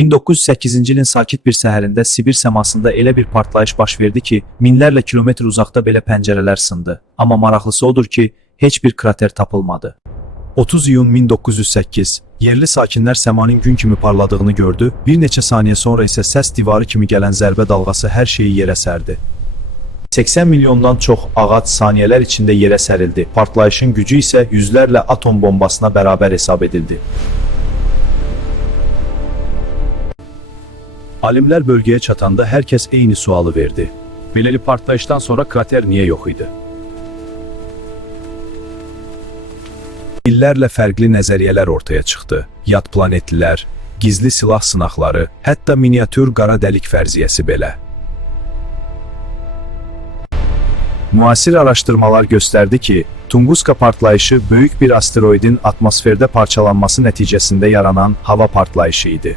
1908-ci ilin sakit bir səhərində Sibir səmasında elə bir partlayış baş verdi ki, minlərlə kilometr uzaqda belə pəncərələr sındı. Amma maraqlısı odur ki, heç bir krater tapılmadı. 30 iyun 1908 yerli sakinlər səmanın gün kimi parladığını gördü, bir neçə saniyə sonra isə səs divarı kimi gələn zərbə dalğası hər şeyi yerə sərdi. 80 milyondan çox ağac saniyələr içində yerə sərildi. Partlayışın gücü isə yüzlərlə atom bombasına bərabər hesab edildi. Alimlər bölgəyə çatanda hər kəs eyni sualı verdi. Beləli partlayışdan sonra krater niyə yox idi? İllərlə fərqli nəzəriyyələr ortaya çıxdı. Yad planetlilər, gizli silah sınaqları, hətta miniatür qara dəlik fərziyyəsi belə. Müasir araşdırmalar göstərdi ki, Tunguska partlayışı böyük bir asteroidin atmosferdə parçalanması nəticəsində yaranan hava partlayışı idi.